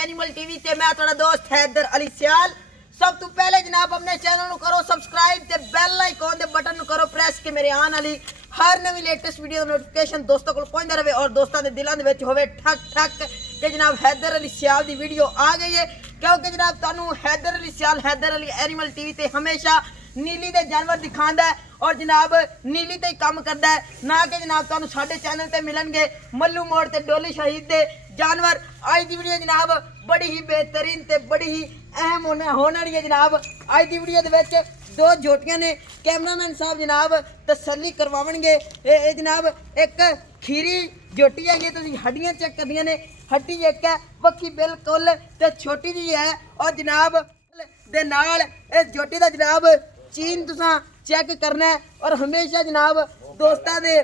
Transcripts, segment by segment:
Animal TV ते मैं थोड़ा दोस्त हैदर अली सियाल। सब तो पहले जनाब अपने चैनल नु करो सब्सक्राइब ते बेल आइकॉन दे बटन नु करो प्रेस के मेरे आने वाली हर नवी लेटेस्ट वीडियो दा नोटिफिकेशन दोस्तों को पहुंचदा रहे और दोस्तों दे दिलां दे विच होवे ठक ठक कि जनाब हैदर अली सियाल दी वीडियो आ गई है। क्योंकि जनाब तानू हैदर अली सियाल हैदर अली एनिमल टीवी ते हमेशा नीली दे जानवर दिखांदा है और जनाब नीली ते काम करता है, ना कि जनाब तुहानू साडे चैनल ते मिलणगे मल्लू मोड़ ते डोली शहीद दे जानवर। आज दी वीडियो जनाब बड़ी ही बेहतरीन ते बड़ी ही अहम होने वाली है जनाब। आज दी वीडियो दे विच दो जोटियां ने, कैमरामैन साहब जनाब तसल्ली करवावणगे। ए जनाब एक खीरी जोटी है, ये तुसीं हड्डियां चेक करदियां ने, हड्डी एक है बक्खी बिल्कुल ते छोटी जी है और जनाब दे नाल इस जोटी दा जनाब चीन तुसां चेक करना है। और हमेशा जनाब दोस्तां दे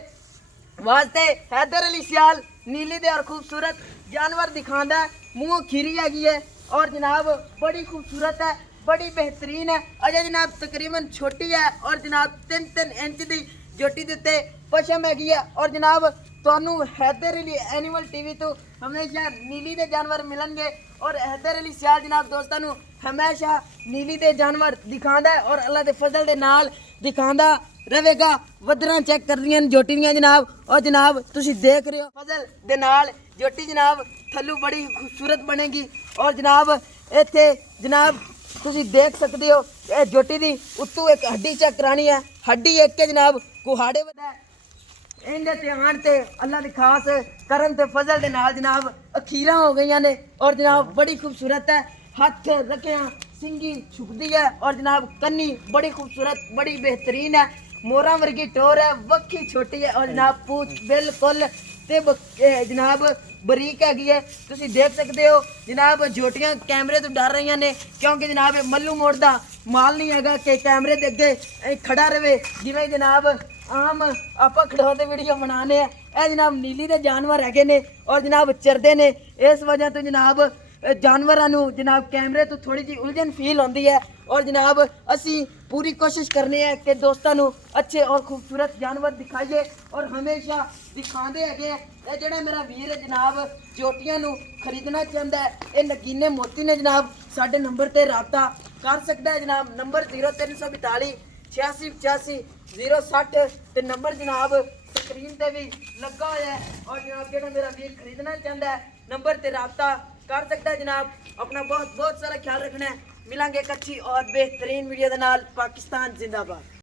वास्ते हैदर अली सियाल नीली दे और खूबसूरत जानवर दिखांदा है। मुँह खीरी हैगी है और जनाब बड़ी खूबसूरत है, बड़ी बेहतरीन है। अजय जनाब तकरीबन छोटी है और जनाब 3-3 इंच की जोटी दे उत्ते पशम हैगी है। और जनाब तुहानू हैदर अली एनिमल टीवी तो हमेशा नीली दे जानवर मिलणगे और हैदर अली सियाल जनाब दोस्तों नू हमेशा नीली दे जानवर दिखांदा है और अल्लाह दे फजल दे नाल दिखांदा रहेगा। वदरां चेक कर रही जोटी दियां जनाब और जनाब तुसी देख रहे हो फजल दे नाल जोटी जनाब थल्लू बड़ी खूबसूरत बनेगी। और जनाब इत्थे जनाब तुसी देख सकते हो ये जोटी दी उत्तों एक हड्डी चेक करानी है, हड्डी एक के जनाब कुहाड़े वदा है। इहदे ते आण ते अल्लाह दी खास करम ते फजल दे नाल जनाब अखीरां हो गईयां ने और जनाब बड़ी खूबसूरत है। हथ रखिया सिंगी छुपदी है और जनाब कन्नी बड़ी खूबसूरत बड़ी बेहतरीन है। मोरा वर्गी टोर है, वक्खी छोटी है और जनाब पूछ बिल्कुल ते जनाब बरीक हैगी है। तुसी देख सकते हो जनाब जोटियां कैमरे तो डर रही ने क्योंकि जनाब मल्लू मोड़ दा माल नहीं हैगा कि कैमरे दे अगे खड़ा रहे जिवें जनाब आम आप खड़ोते वीडियो बनाने हैं। यह जनाब नीली दे जानवर हैगे ने और जनाब चरदे ने, इस वजह तो जनाब जानवरां नू जनाब कैमरे तो थोड़ी जी उलझन फील होती है। और जनाब असी पूरी कोशिश करने हैं कि दोस्तों नू अच्छे और खूबसूरत जानवर दिखाइए और हमेशा दिखाते हैं। ये जड़ा मेरा वीर है जनाब जोटियां नू खरीदना चाहता है, ये नगीने मोती ने जनाब साडे नंबर ते राबता कर सकता है। जनाब नंबर 0342 86 85 060 ते नंबर जनाब स्क्रीन ते भी लगा हुआ है। और जनाब जो मेरा वीर खरीदना चाहता है नंबर ते राबता कर सकता है। जनाब अपना बहुत बहुत सारा ख्याल रखना है। मिलेंगे एक अच्छी और बेहतरीन वीडियो के नाल। पाकिस्तान जिंदाबाद।